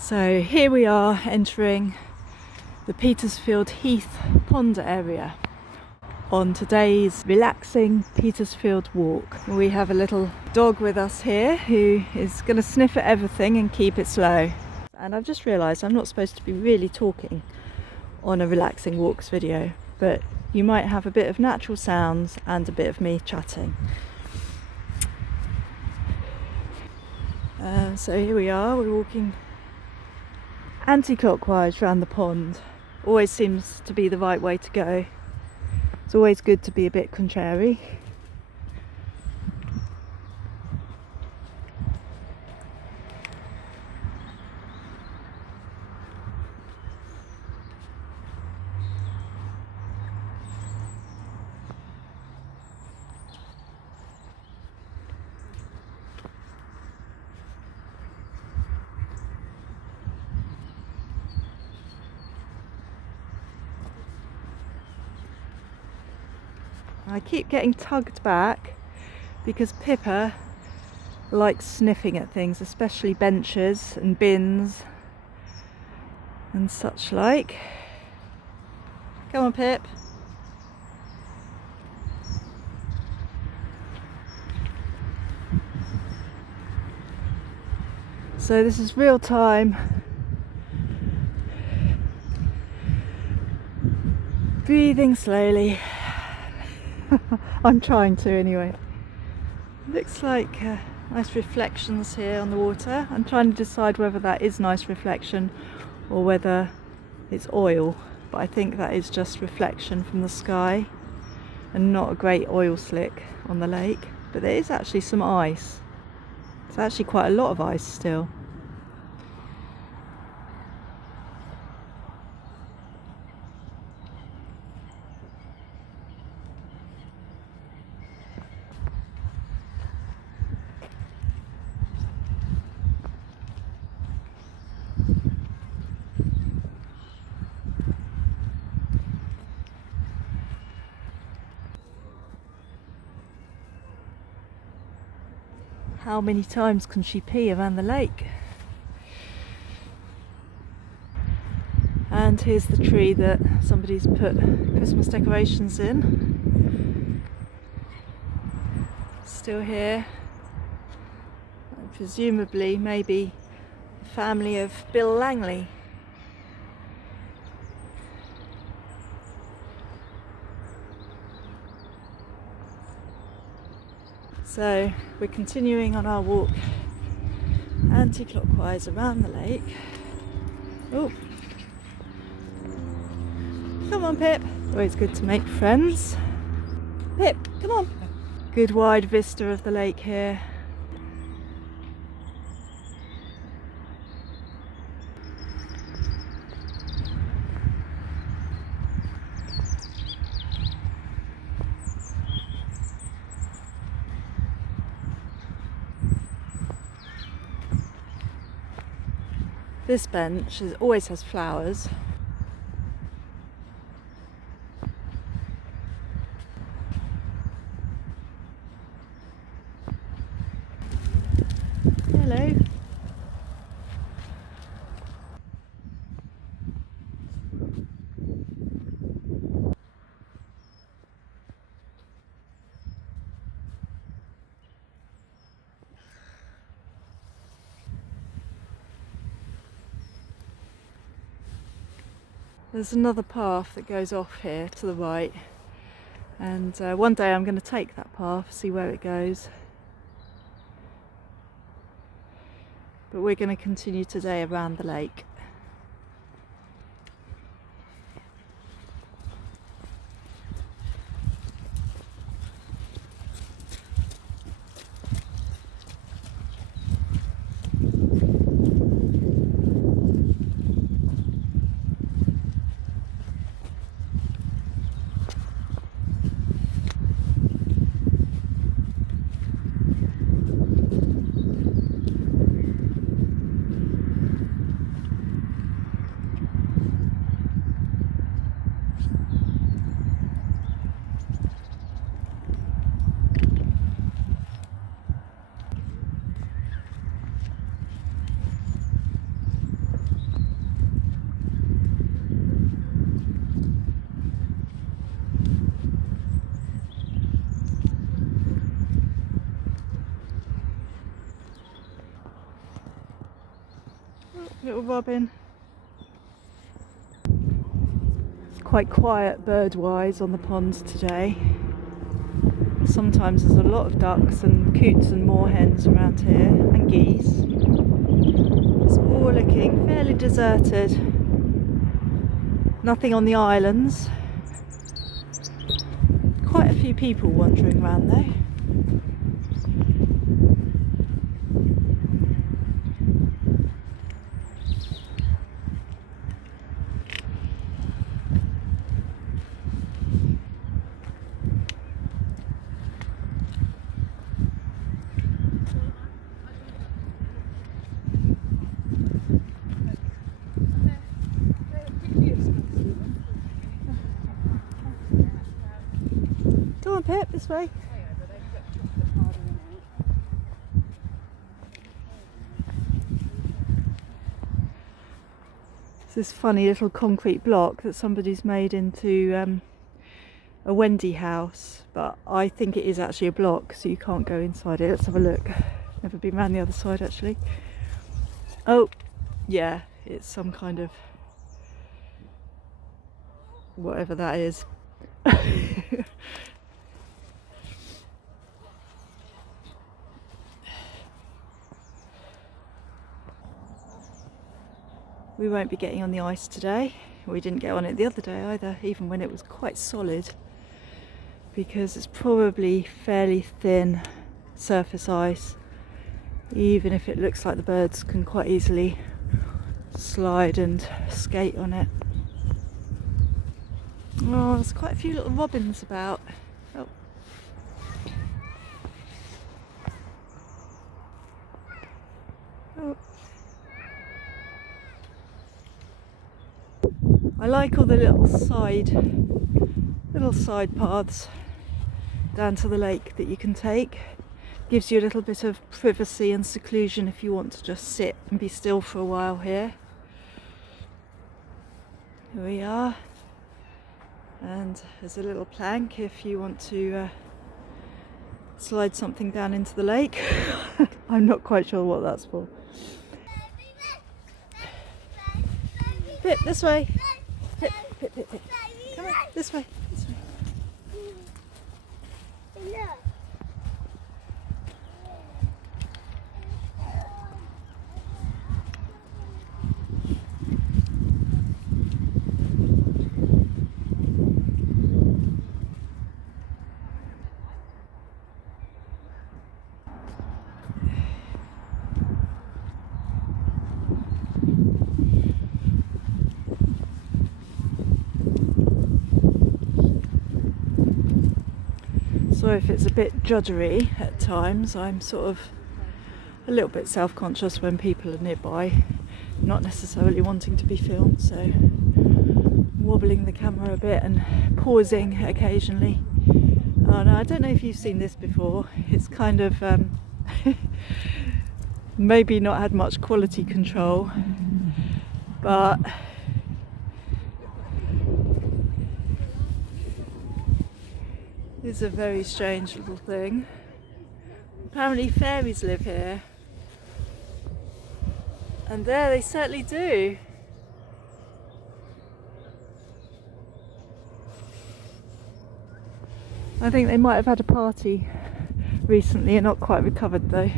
So here we are entering the Petersfield Heath pond area on today's relaxing Petersfield walk. We have a little dog with us here who is going to sniff at everything and keep it slow. And I've just realised I'm not supposed to be really talking on a relaxing walks video, but you might have a bit of natural sounds and a bit of me chatting. So here we are, we're walking anti-clockwise around the pond. Always seems to be the right way to go. It's always good to be a bit contrary. I keep getting tugged back because Pippa likes sniffing at things, especially benches and bins and such like. Come on, Pip. So this is real time. Breathing slowly. I'm trying to anyway. Looks like nice reflections here on the water. I'm trying to decide whether that is nice reflection or whether it's oil, but I think that is just reflection from the sky and not a great oil slick on the lake. But there is actually some ice. It's actually quite a lot of ice still. How many times can she pee around the lake? And here's the tree that somebody's put Christmas decorations in. Still here. And presumably maybe the family of Bill Langley. So we're continuing on our walk anti-clockwise around the lake. Oh, come on, Pip. Always good to make friends. Pip, come on. Good wide vista of the lake here. This bench always has flowers. Hello. There's another path that goes off here to the right, and one day I'm going to take that path, see where it goes. But we're going to continue today around the lake. Oh, little robin. It's quite quiet bird-wise on the pond today. Sometimes there's a lot of ducks and coots and moorhens around here, and geese. It's all looking fairly deserted. Nothing on the islands. Quite a few people wandering around though. Go on, Pip, this way. It's this funny little concrete block that somebody's made into a Wendy house, but I think it is actually a block, so you can't go inside it. Let's have a look. Never been round the other side actually. Oh, yeah, it's some kind of whatever that is. We won't be getting on the ice today. We didn't get on it the other day either, even when it was quite solid, because it's probably fairly thin surface ice, even if it looks like the birds can quite easily slide and skate on it. Oh, there's quite a few little robins about. Oh. Oh. I like all the little side paths down to the lake that you can take. Gives you a little bit of privacy and seclusion if you want to just sit and be still for a while here. Here we are. And there's a little plank if you want to slide something down into the lake. I'm not quite sure what that's for. Pip, this way. Pip, Pip, Pip, Pip. Come on, this way, this way. So if it's a bit juddery at times, I'm sort of a little bit self-conscious when people are nearby, not necessarily wanting to be filmed, so wobbling the camera a bit and pausing occasionally. Oh no, I don't know if you've seen this before. It's kind of maybe not had much quality control, but it's a very strange little thing. Apparently fairies live here, and there they certainly do. I think they might have had a party recently and not quite recovered though.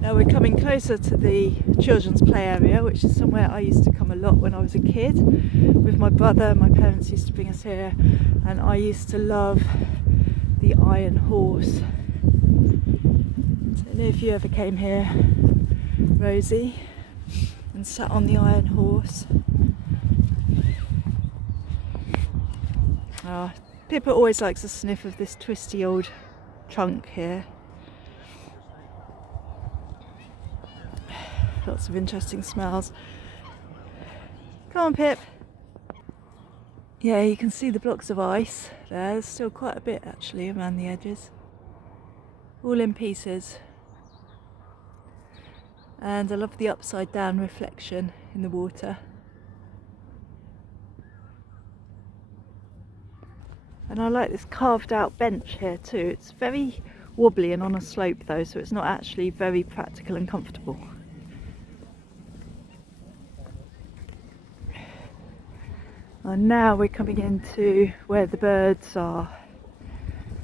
Now we're coming closer to the children's play area, which is somewhere I used to come a lot when I was a kid with my brother. My parents used to bring us here, and I used to love the Iron Horse. I don't know if you ever came here, Rosy, and sat on the Iron Horse. Pippa always likes a sniff of this twisty old trunk here. Lots of interesting smells. Come on, Pip. Yeah, you can see the blocks of ice there. There's still quite a bit actually around the edges. All in pieces. And I love the upside down reflection in the water. And I like this carved out bench here too. It's very wobbly and on a slope though, so it's not actually very practical and comfortable. And now we're coming into where the birds are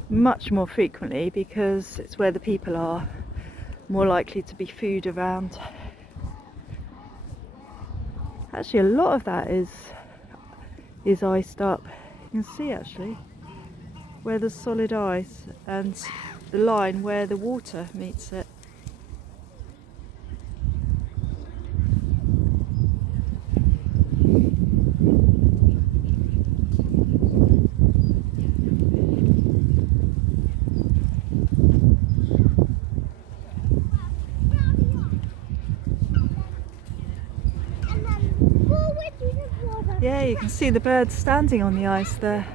much more frequently, because it's where the people are more likely to be food around. Actually, a lot of that is iced up. You can see actually where there's solid ice and the line where the water meets it. Yeah, you can see the birds standing on the ice there.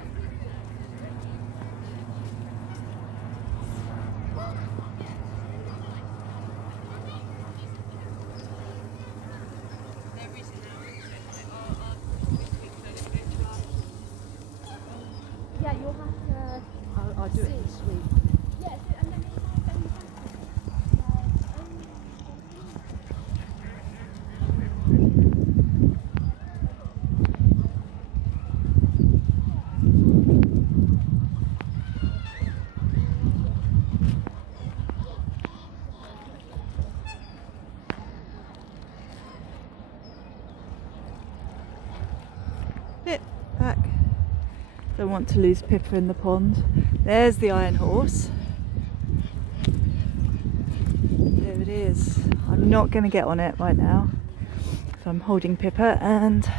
Yeah, you'll have to. I'll do it this week. Yeah, and then Bit back. Don't want to lose Pippa in the pond. There's the iron horse. There it is. I'm not going to get on it right now. So I'm holding Pippa and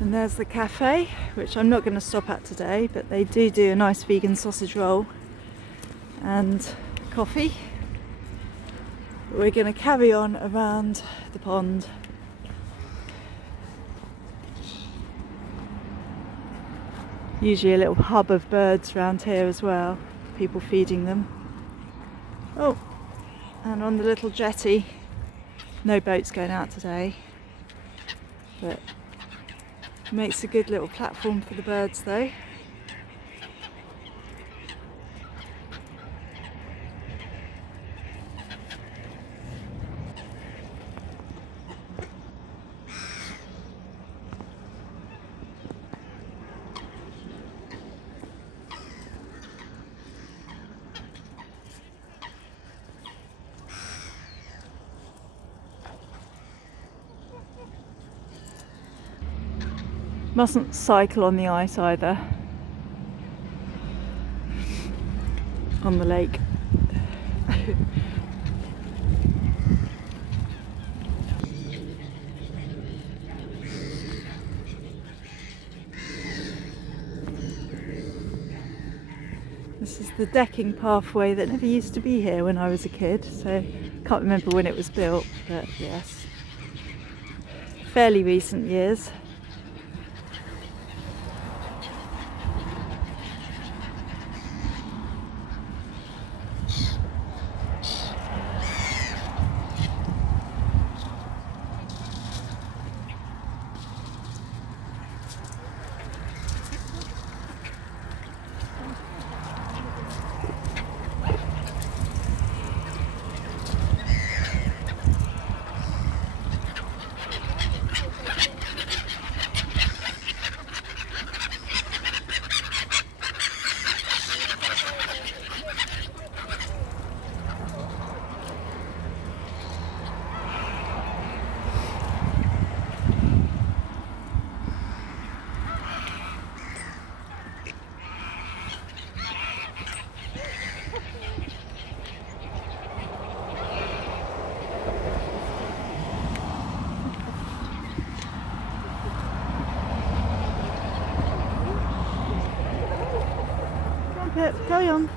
there's the cafe, which I'm not going to stop at today, but they do a nice vegan sausage roll and coffee. We're going to carry on around the pond. Usually a little hub of birds around here as well, people feeding them. Oh, and on the little jetty, no boats going out today, but makes a good little platform for the birds though. Mustn't cycle on the ice either, on the lake. This is the decking pathway that never used to be here when I was a kid, so can't remember when it was built, but yes, fairly recent years. Pip, carry on.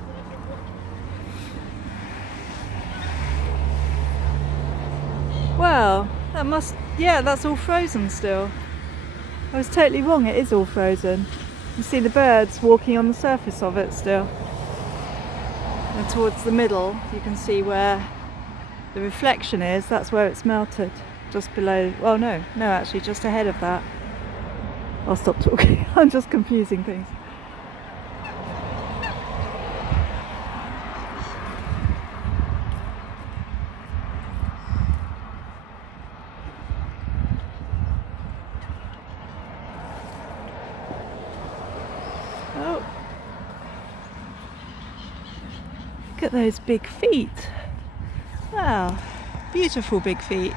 That must, yeah, that's all frozen still. I was totally wrong, it is all frozen. You see the birds walking on the surface of it still. And towards the middle, you can see where the reflection is, that's where it's melted. Just below, well no, actually just ahead of that. I'll stop talking, I'm just confusing things. Oh, look at those big feet. Wow, beautiful big feet.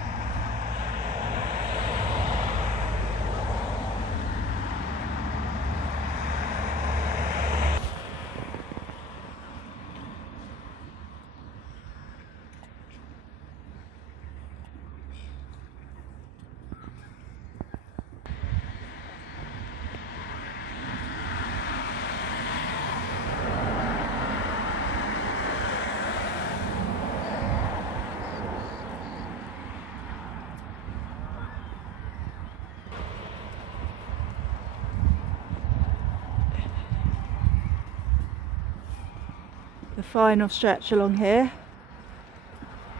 The final stretch along here,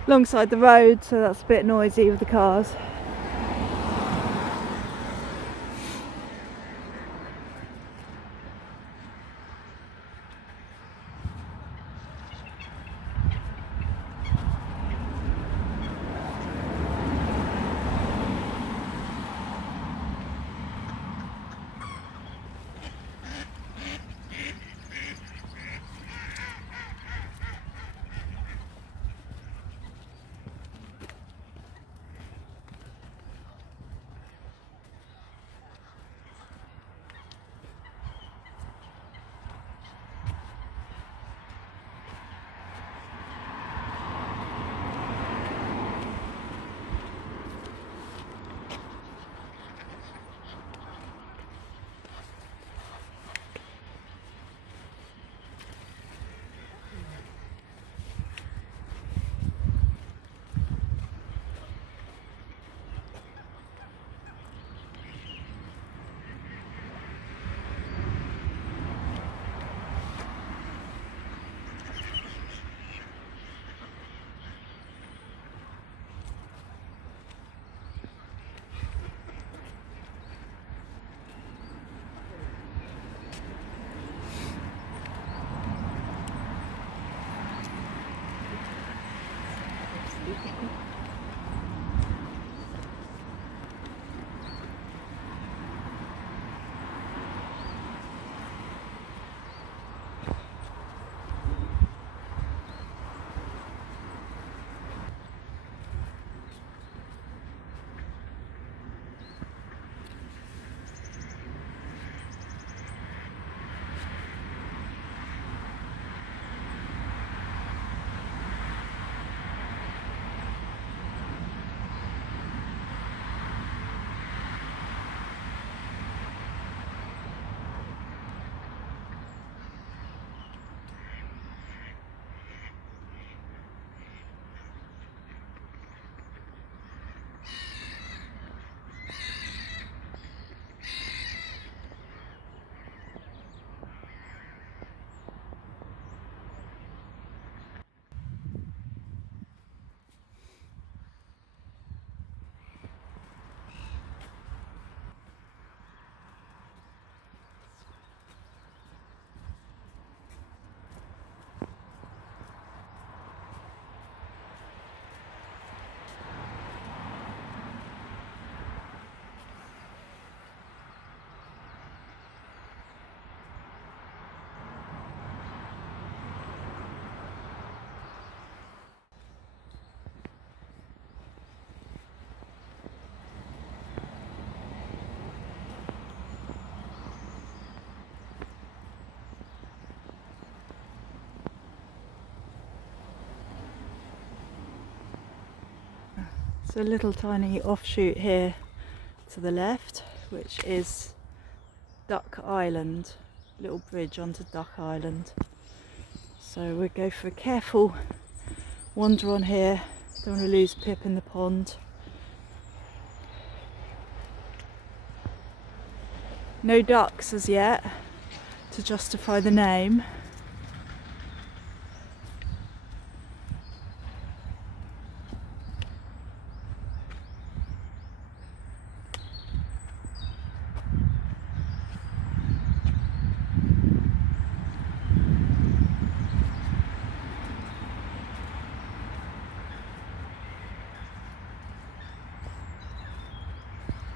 alongside the road, so that's a bit noisy with the cars. So a little tiny offshoot here to the left, which is Duck Island, little bridge onto Duck Island. So we'll go for a careful wander on here, don't want to lose Pip in the pond. No ducks as yet to justify the name.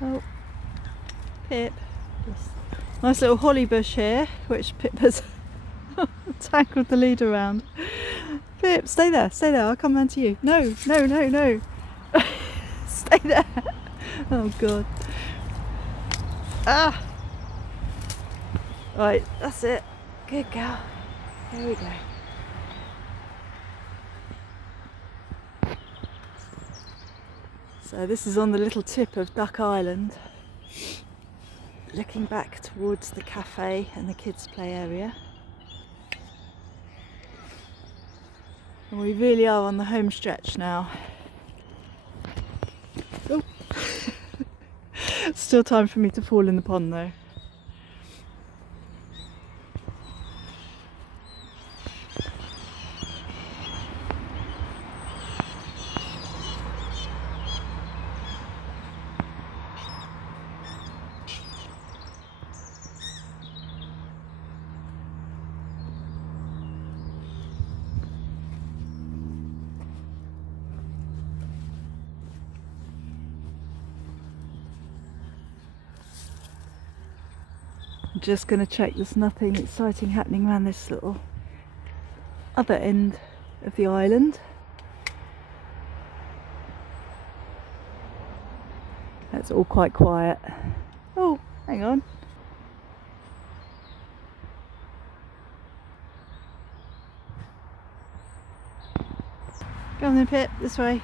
Oh, Pip. Nice little holly bush here, which Pip has tangled the lead around. Pip, stay there, I'll come round to you. No, no, no, no. Stay there. Oh God. Ah! Right, that's it. Good girl. There we go. So this is on the little tip of Duck Island, looking back towards the cafe and the kids' play area. And we really are on the home stretch now. Oh. Still time for me to fall in the pond though. I'm just going to check there's nothing exciting happening around this little other end of the island. That's all quite quiet. Oh, hang on. Go on then, Pip, this way.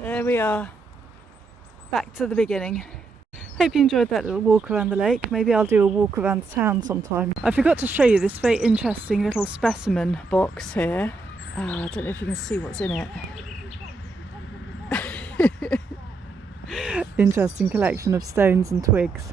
There we are, back to the beginning. Hope you enjoyed that little walk around the lake. Maybe I'll do a walk around town sometime. I forgot to show you this very interesting little specimen box here. I don't know if you can see what's in it. Interesting collection of stones and twigs.